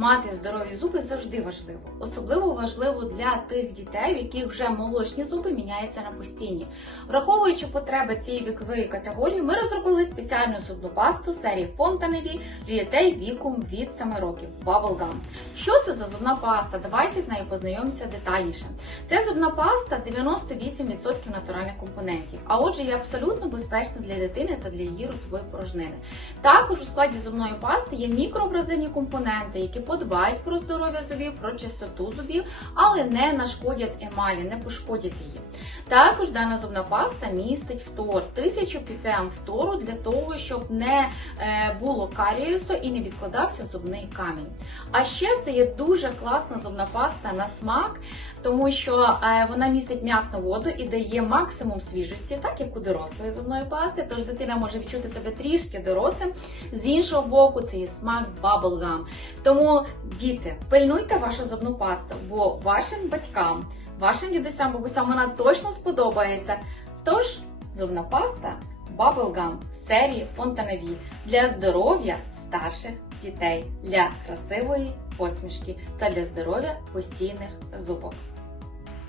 мати здорові зуби завжди важливо. Особливо важливо для тих дітей, в яких вже молочні зуби міняються на постійні. Враховуючи потреби цієї вікової категорії, ми розробили спеціальну зубну пасту серії Фонтаневі для дітей віком від 7 років Bubble. Що це за зубна паста? Давайте з нею познайомимося детальніше. Це зубна паста 98% натуральних компонентів, а отже, є абсолютно безпечна для дитини та для її ротової порожнини. Також у складі зубної пасти є мікроабразивні компоненти, які подбають про здоров'я зубів, про чистоту зубів, але не нашкодять емалі, не пошкодять її. Також дана зубна паста містить фтор, 1000 ppm фтору для того, щоб не е, було каріусу і не відкладався зубний камінь. А ще це є дуже класна зубна паста на смак, тому що е, вона містить м'ятну воду і дає максимум свіжості, так як у дорослої зубної пасти. Тож дитина може відчути себе трішки дорослим. З іншого боку, це є смак bubblegum. Тому, діти, пильнуйте вашу зубну пасту, бо вашим батькам, вашим дідусям, бабусям вона точно сподобається. Тож, зубна паста Bubblegum серії Фонтаневі для здоров'я старших дітей, для красивої посмішки та для здоров'я постійних зубок.